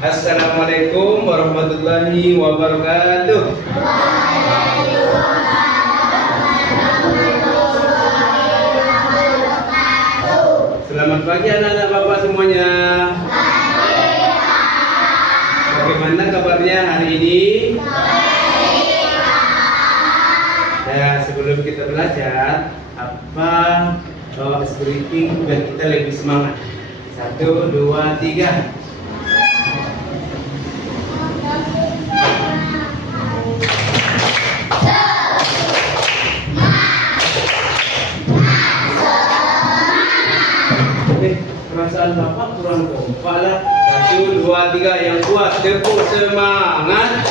Assalamualaikum warahmatullahi wabarakatuh. Selamat pagi anak-anak Bapak semuanya. Bagaimana kabarnya hari ini? Ya, sebelum kita belajar, apa briefing biar kita lebih semangat. 1, 2, 3. Perasaan Bapak kurang kompak lah. 1, 2, 3 yang kuat, tepuk semangat.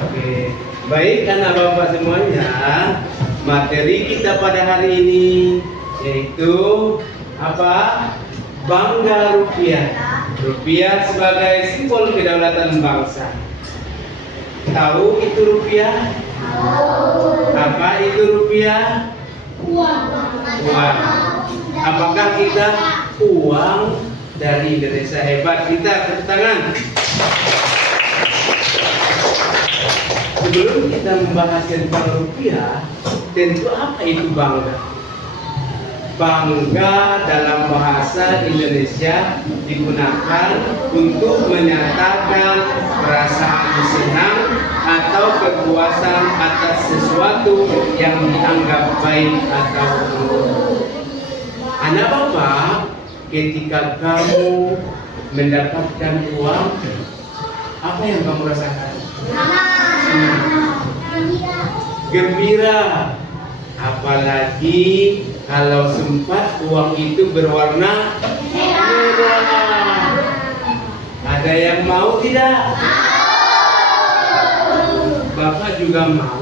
Oke, baik anak Bapak semuanya. Materi kita pada hari ini yaitu apa? Bangga rupiah. Rupiah sebagai simbol kedaulatan bangsa. Tahu itu rupiah? Apa itu rupiah? Uang. Apakah kita uang dari Indonesia? Hebat, kita tepuk tangan. Sebelum kita membahas tentang rupiah, tentu apa itu bangga? Bangga dalam bahasa Indonesia digunakan untuk menyatakan perasaan senang atau kepuasan atas sesuatu yang dianggap baik atau buruk. Anak Bapak, ketika kamu mendapatkan uang, apa yang kamu rasakan? Gembira. Apalagi kalau sempat uang itu berwarna merah. Ada yang mau tidak? Bapak juga mau.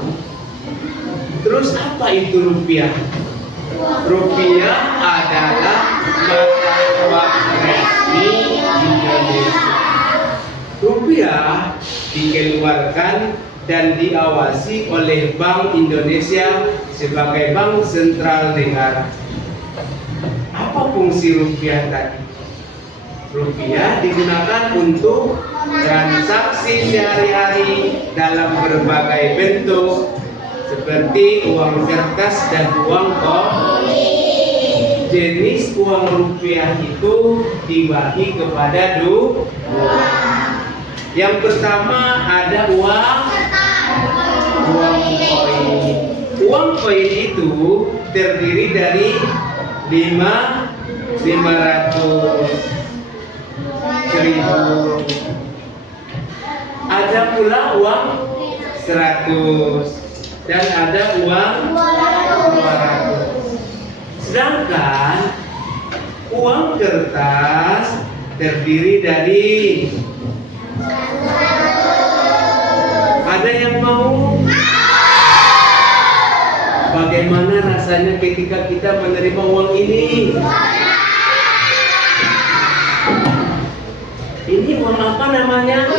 Terus apa itu rupiah? Rupiah adalah mata uang resmi Indonesia. Rupiah dikeluarkan dan diawasi oleh Bank Indonesia sebagai bank sentral negara. Apa fungsi rupiah tadi? Rupiah digunakan untuk transaksi sehari-hari dalam berbagai bentuk seperti uang kertas dan uang koin. Jenis uang rupiah itu dibagi kepada dua. Yang pertama ada uang koin. Uang koin itu terdiri dari 500, 1000. Ada pula uang 100 dan ada uang 200. Sedangkan uang kertas terdiri dari ada yang mau? Bagaimana rasanya ketika kita menerima uang ini? Ini uang apa namanya?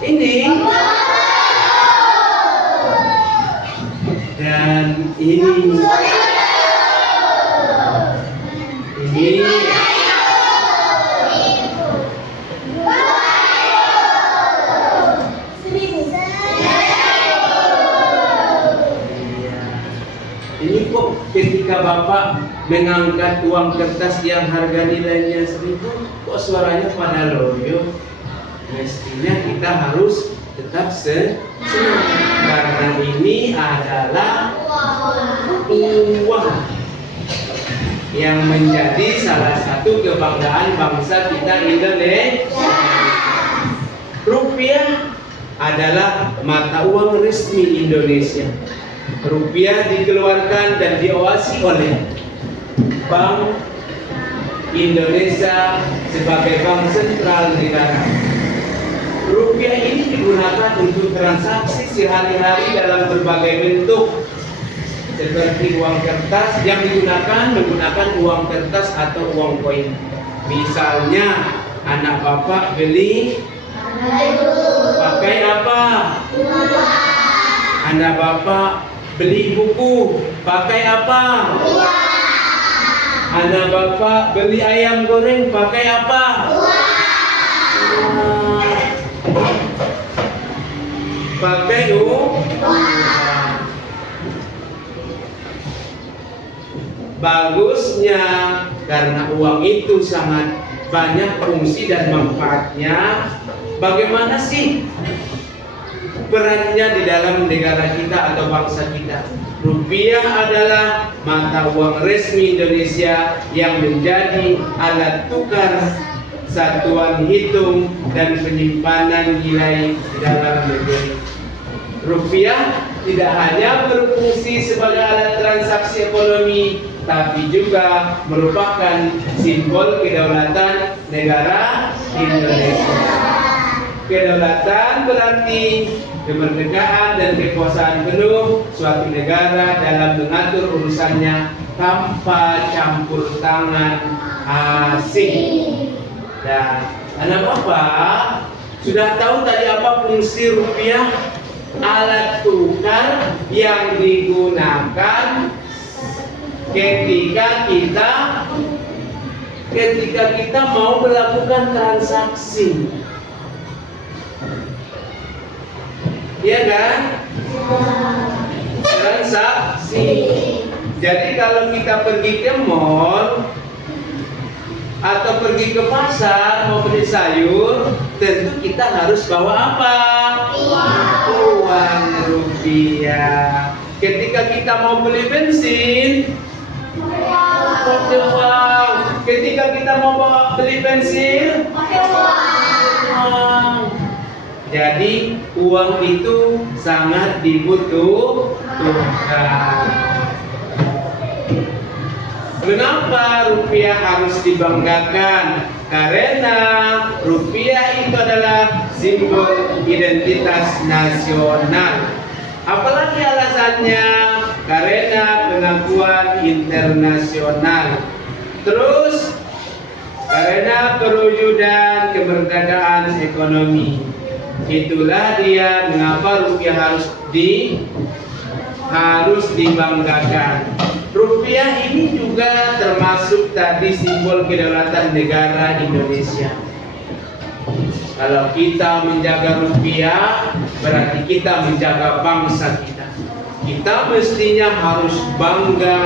Ini. Dan ini. Ini kok ketika Bapak mengangkat uang kertas yang harga nilainya 1000, kok suaranya pada loyo? Mestinya kita harus tetap senang karena ini adalah uang yang menjadi salah satu kebanggaan bangsa kita Indonesia. Rupiah adalah mata uang resmi Indonesia. Rupiah dikeluarkan dan diawasi oleh Bank Indonesia sebagai bank sentral negara. Rupiah ini digunakan untuk transaksi sehari-hari dalam berbagai bentuk seperti uang kertas yang menggunakan uang kertas atau uang koin. Misalnya anak Bapak beli pakai apa? Anak bapak beli buku, pakai apa? Anak bapak beli ayam goreng, pakai apa? Pakai uang. Bagusnya karena uang itu sangat banyak fungsi dan manfaatnya. Bagaimana sih perannya di dalam negara kita atau bangsa kita? Rupiah adalah mata uang resmi Indonesia yang menjadi alat tukar, satuan hitung dan penyimpanan nilai di dalam negeri. Rupiah tidak hanya berfungsi sebagai alat transaksi ekonomi, tapi juga merupakan simbol kedaulatan negara Indonesia. Kedaulatan berarti kemerdekaan dan kekuasaan penuh suatu negara dalam mengatur urusannya tanpa campur tangan asing. Dan anak bapak sudah tahu tadi apa fungsi rupiah? Alat tukar yang digunakan ketika kita mau melakukan transaksi. Iya kan? Transaksi. Jadi kalau kita pergi ke mall atau pergi ke pasar mau beli sayur, tentu kita harus bawa apa? Uang rupiah. Ketika kita mau beli bensin, pakai uang. Ketika kita mau beli bensin, pakai uang. Jadi uang itu sangat dibutuhkan. Mengapa rupiah harus dibanggakan? Karena rupiah itu adalah simbol identitas nasional. Apalagi alasannya? Karena pengakuan internasional. Terus karena perwujudan kemerdekaan ekonomi. Itulah dia mengapa rupiah harus dibanggakan. Rupiah ini juga termasuk tadi simbol kedaulatan negara Indonesia. Kalau kita menjaga rupiah, berarti kita menjaga bangsa kita. Kita mestinya harus bangga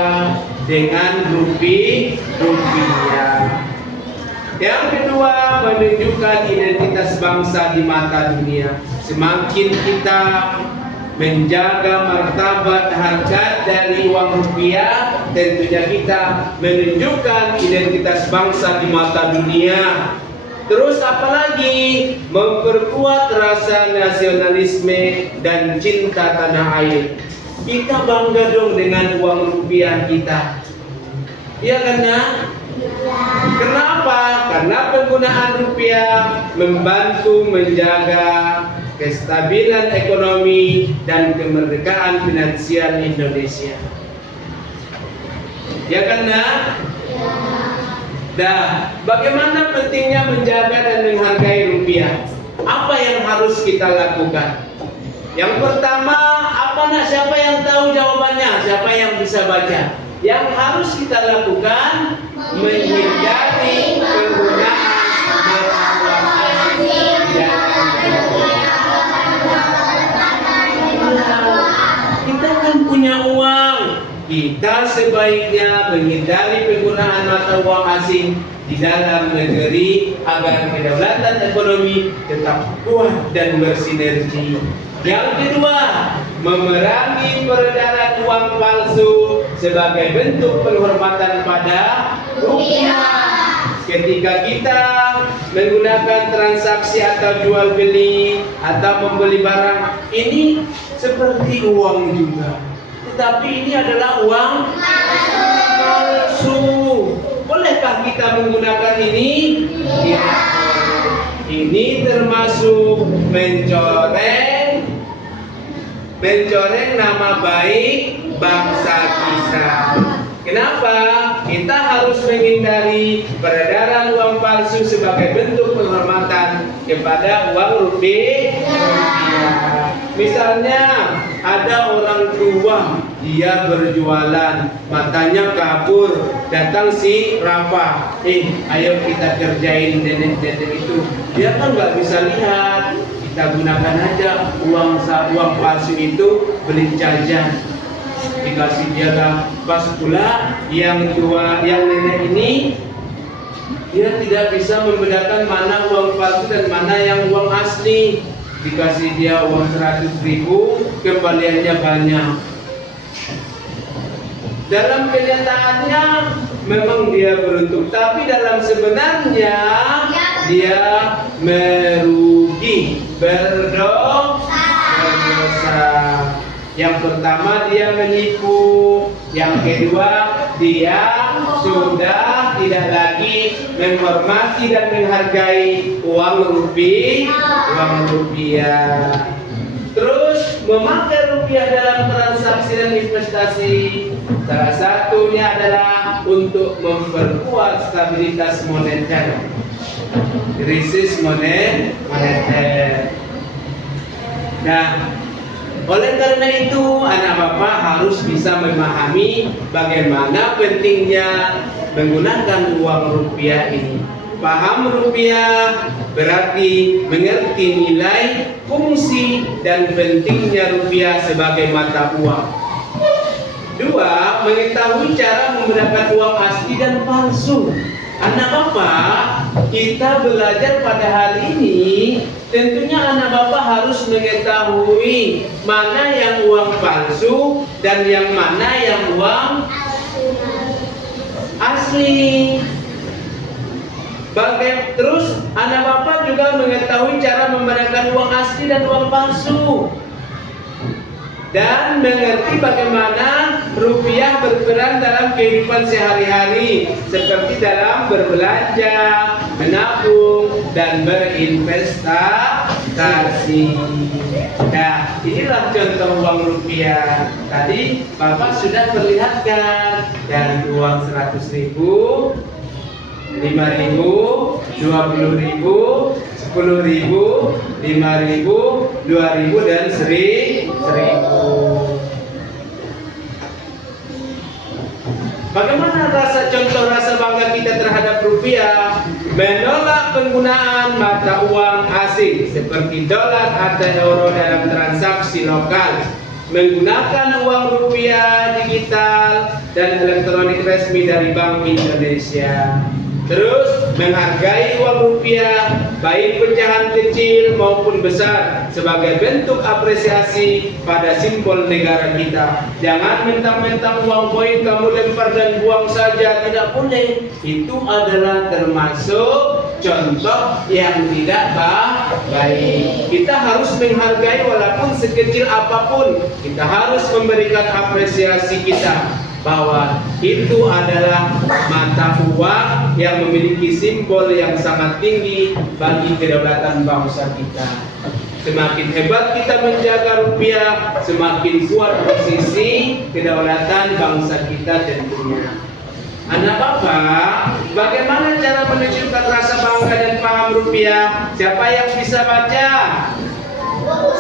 dengan rupiah. Yang kedua, menunjukkan identitas bangsa di mata dunia. Semakin kita menjaga martabat harkat dari uang rupiah, tentunya kita menunjukkan identitas bangsa di mata dunia. Terus apalagi memperkuat rasa nasionalisme dan cinta tanah air. Kita bangga dong dengan uang rupiah kita. Iya kan? Kenapa? Karena penggunaan rupiah membantu menjaga kestabilan ekonomi dan kemerdekaan finansial Indonesia. Ya kan? Bagaimana pentingnya menjaga dan menghargai rupiah? Apa yang harus kita lakukan? Yang pertama, siapa yang tahu jawabannya? Siapa yang bisa baca? Yang harus kita lakukan, menghindari penggunaan mata uang asing. Kita kan punya uang. Kita sebaiknya menghindari penggunaan mata uang asing di dalam negeri agar kedaulatan ekonomi tetap kuat dan bersinergi. Yang kedua, memerangi peredaran uang palsu sebagai bentuk penghormatan pada rupiah. Ketika kita menggunakan transaksi atau jual beli atau membeli barang, ini seperti uang juga, tetapi ini adalah uang palsu. Bolehkah kita menggunakan ini? Tidak. Ini termasuk mencoreng nama baik bangsa kita. Kenapa? Kita harus menghindari peredaran uang palsu sebagai bentuk penghormatan kepada uang rupiah. Misalnya ada orang tua, dia berjualan, matanya kabur, datang si Rafa, ayo kita kerjain nenek-nenek itu. Dia kan nggak bisa lihat, kita gunakan aja uang palsu itu beli jajan. Dikasih dia lah, pas pula yang nenek ini dia tidak bisa membedakan mana uang palsu dan mana yang uang asli. Dikasih dia uang 100.000, kembaliannya banyak. Dalam kenyataannya memang dia beruntung, tapi dalam sebenarnya dia merugi, berdosa. Yang pertama dia menipu, yang kedua dia sudah tidak lagi menghormati dan menghargai uang rupiah. Terus memakai rupiah dalam transaksi dan investasi, salah satunya adalah untuk memperkuat stabilitas moneter, krisis moneter. Nah, oleh karena itu, anak bapak harus bisa memahami bagaimana pentingnya menggunakan uang rupiah ini. Paham rupiah berarti mengerti nilai, fungsi, dan pentingnya rupiah sebagai mata uang. Dua, mengetahui cara menggunakan uang asli dan palsu. Anak bapak, kita belajar pada hari ini, tentunya anak bapak harus mengetahui mana yang uang palsu dan yang mana yang uang asli. Terus anak bapak juga mengetahui cara membedakan uang asli dan uang palsu, dan mengerti bagaimana rupiah berperan dalam kehidupan sehari-hari, seperti dalam berbelanja, menabung, dan berinvestasi. Nah, inilah contoh uang rupiah. Tadi Bapak sudah perlihatkan dari uang 100.000, 5.000, 20.000, 10.000, 5.000, 2.000, dan 1.000. Bagaimana contoh rasa bangga kita terhadap rupiah? Menolak penggunaan mata uang asing seperti dolar atau euro dalam transaksi lokal, menggunakan uang rupiah digital dan elektronik resmi dari Bank Indonesia. Terus menghargai uang rupiah, baik pecahan kecil maupun besar, sebagai bentuk apresiasi pada simbol negara kita. Jangan mentang-mentang uang koin kamu lempar dan buang saja, tidak boleh. Itu adalah termasuk contoh yang tidak baik. Kita harus menghargai walaupun sekecil apapun. Kita harus memberikan apresiasi kita bahwa itu adalah mata uang yang memiliki simbol yang sangat tinggi bagi kedaulatan bangsa kita. Semakin hebat kita menjaga rupiah, semakin kuat posisi kedaulatan bangsa kita tentunya. Anak bapak, bagaimana cara menunjukkan rasa bangga dan paham rupiah? Siapa yang bisa baca?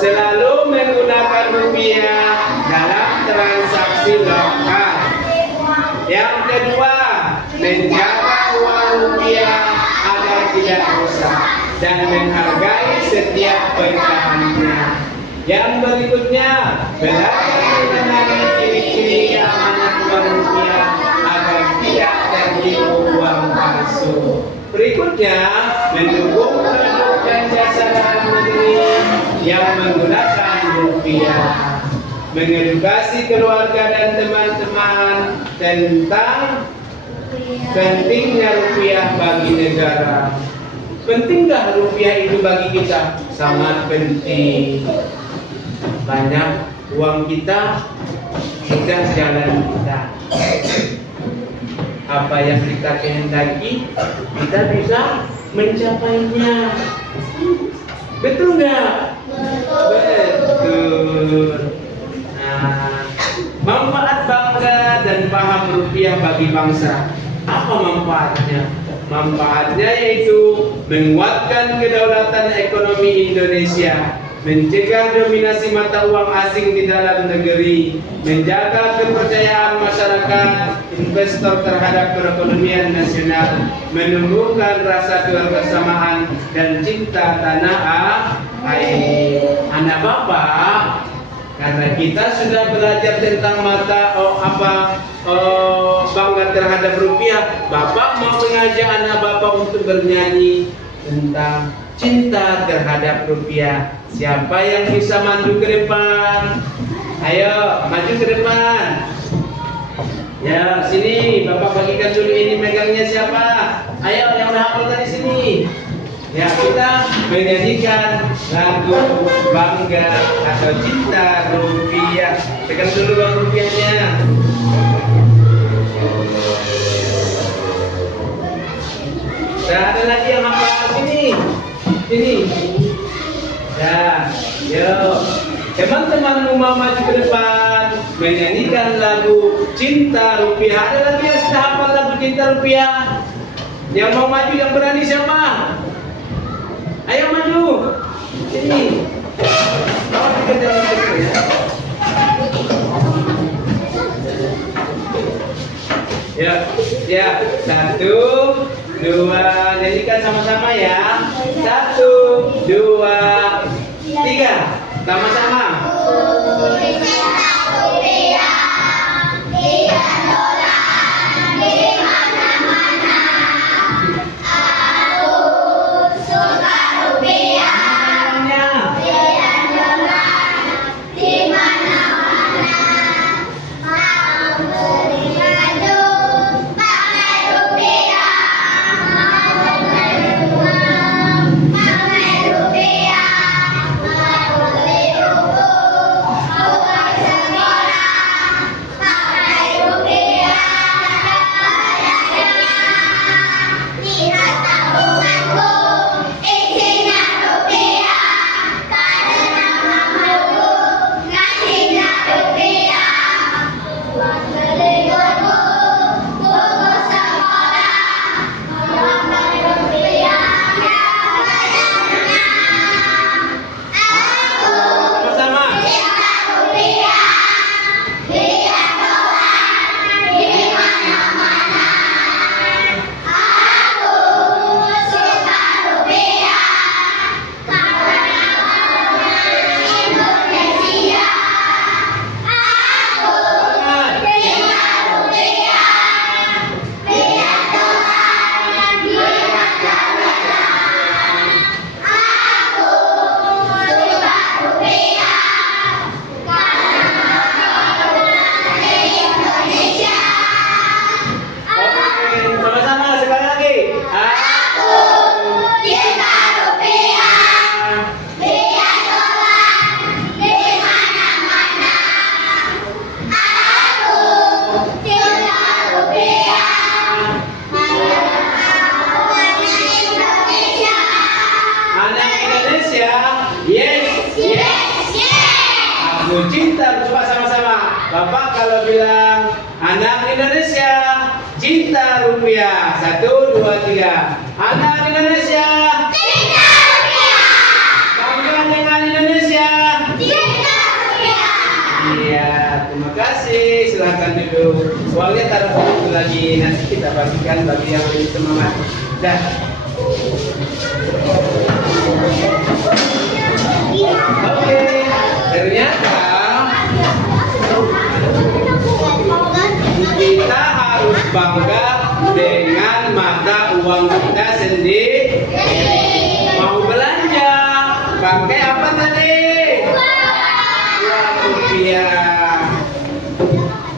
Selalu menggunakan rupiah dalam transaksi lokal. Yang kedua, menjaga uang rupiah agar tidak rusak dan menghargai setiap pecahannya. Yang berikutnya, belajar mengenai ciri-ciri keamanan uang rupiah agar tidak tertipu uang palsu. Berikutnya, mendukung produk dan jasa dalam negeri yang menggunakan rupiah. Mengedukasi keluarga dan teman-teman tentang pentingnya rupiah bagi negara. Pentinggah rupiah itu bagi kita? Sangat penting. Banyak uang kita sudah jalan kita. Apa yang kita kehendaki, kita bisa mencapainya. Betul nggak? Betul. Manfaat bangga dan paham rupiah bagi bangsa. Apa manfaatnya? Manfaatnya yaitu menguatkan kedaulatan ekonomi Indonesia, mencegah dominasi mata uang asing di dalam negeri, menjaga kepercayaan masyarakat investor terhadap perekonomian nasional, menumbuhkan rasa kebersamaan dan cinta tanah air. Anak Bapak, karena kita sudah belajar tentang bangga terhadap rupiah, Bapak mau mengajak anak Bapak untuk bernyanyi tentang cinta terhadap rupiah. Siapa yang bisa maju ke depan? Ayo, maju ke depan. Ya, sini Bapak bagikan dulu ini, megangnya siapa? Ayo, yang udah hafal tadi sini. Ya, kita menyanyikan lagu bangga atau cinta rupiah. Tekan dulu bang rupiahnya. Nah, ada lagi yang hafal sini. Sini. Ya, yuk. Teman-teman mau maju ke depan menyanyikan lagu cinta rupiah. Ada lagi yang sudah hafal lagu cinta rupiah? Yang mau maju yang berani siapa? Ayo maju. Sini. Oh, kita jalan dulu ya. Ya, 1, 2, nyanyikan sama-sama ya. 1, 2, 3, sama-sama. Aku cinta, coba sama-sama. Bapak kalau bilang anak Indonesia cinta rupiah. 1, 2, 3. Anak Indonesia cinta rupiah. Bangga dengan Indonesia cinta rupiah. Iya, terima kasih. Silahkan duduk. Uangnya taruh dulu lagi. Nanti kita bagikan bagi yang lebih semangat. Dah. Oke, ternyata kita harus bangga dengan mata uang kita sendiri. Mau belanja, pakai apa tadi? Uang rupiah.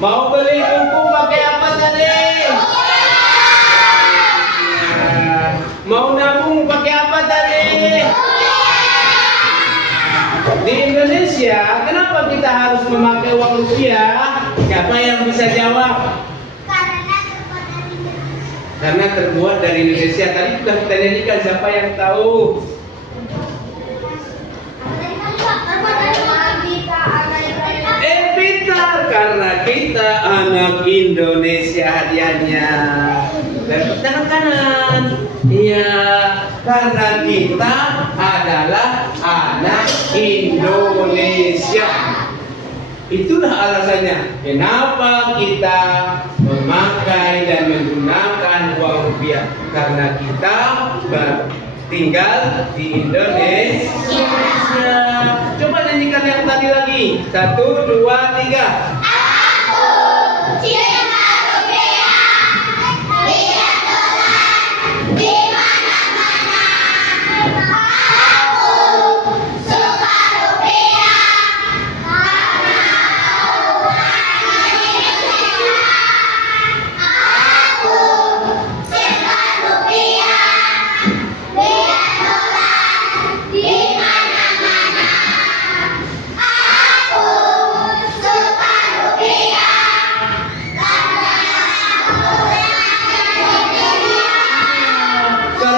Mau beli buku pakai apa tadi? Mau nabung pakai apa tadi? Di Indonesia, kenapa kita harus memakai uang rupiah? Siapa yang bisa jawab? Karena terbuat dari Indonesia. Tadi sudah kita nyanyikan, siapa yang tahu? Pintar, karena kita anak Indonesia hadiahnya. Dan tangan kanan. Iya, karena kita adalah anak Indonesia. Itulah alasannya kenapa kita memakai dan menggunakan uang rupiah, karena kita tinggal di Indonesia. Coba nyanyikan yang tadi lagi. 1, 2, 3. Aku cinta rupiah, lihat dolar di mana-mana. Aku suka rupiah karena uang Indonesia. Aku cinta rupiah, lihat dolar di mana-mana. Aku suka rupiah karena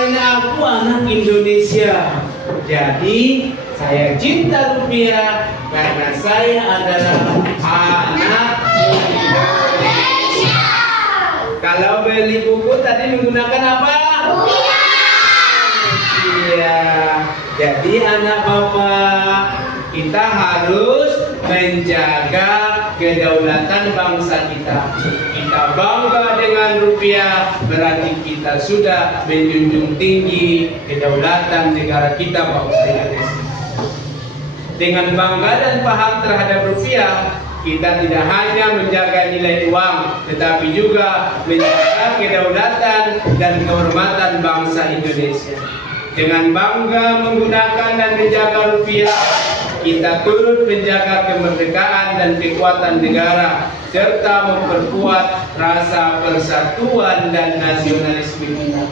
Karena aku anak Indonesia, jadi saya cinta rupiah karena saya adalah anak Indonesia. Kalau beli buku tadi menggunakan apa? Iya. Jadi anak bapak, kita harus menjaga kedaulatan bangsa kita. Kita bangga dengan rupiah, berarti kita sudah menjunjung tinggi kedaulatan negara kita, bangsa Indonesia. Dengan bangga dan paham terhadap rupiah, kita tidak hanya menjaga nilai uang, tetapi juga menjaga kedaulatan dan kehormatan bangsa Indonesia. Dengan bangga menggunakan dan menjaga rupiah, kita turut menjaga kemerdekaan dan kekuatan negara, serta memperkuat rasa persatuan dan nasionalisme kita.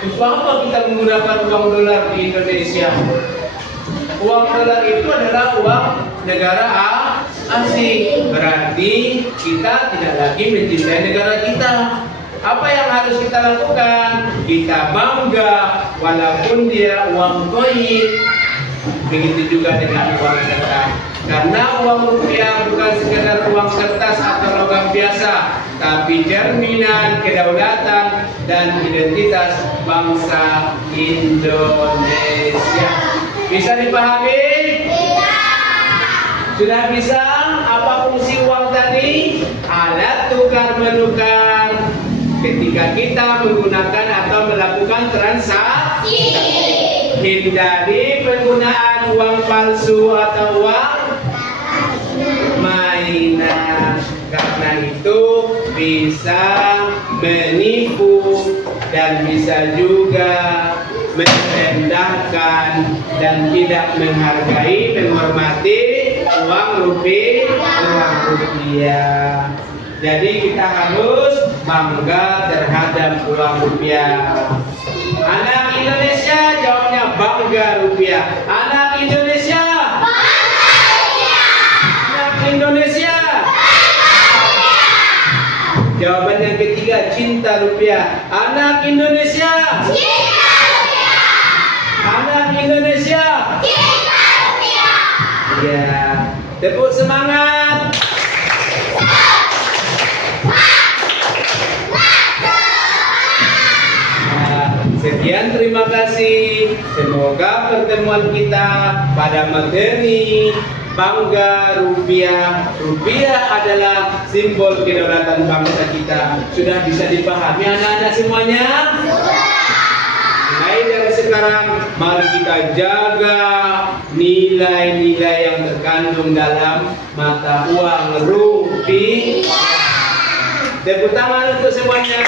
Untuk apa kita menggunakan uang dolar di Indonesia? Uang dolar itu adalah uang negara asing. Berarti kita tidak lagi mencintai negara kita. Apa yang harus kita lakukan? Kita bangga walaupun dia uang koin. Begitu juga dengan uang kertas. Karena uang rupiah bukan sekedar uang kertas atau logam biasa, tapi cerminan kedaulatan dan identitas bangsa Indonesia. Bisa dipahami? Sudah bisa? Apa fungsi uang tadi? Alat tukar menukar ketika kita menggunakan atau melakukan transaksi. Hindari penggunaan uang palsu atau uang mainan, karena itu bisa menipu dan bisa juga merendahkan dan tidak menghargai, menghormati uang rupiah. Jadi kita harus bangga terhadap uang rupiah. Anak Indonesia jawabnya bangga rupiah. Anak Indonesia bangga rupiah. Anak Indonesia bangga rupiah. Jawaban yang ketiga cinta rupiah. Anak Indonesia cinta rupiah. Anak Indonesia cinta rupiah. Ya, tepuk semangat. Sekian, terima kasih. Semoga pertemuan kita pada materi bangga rupiah. Rupiah adalah simbol kedaulatan bangsa kita. Sudah bisa dipahami anak-anak semuanya? Mulai dari sekarang, mari kita jaga nilai-nilai yang terkandung dalam mata uang rupiah. Tepuk tangan untuk semuanya.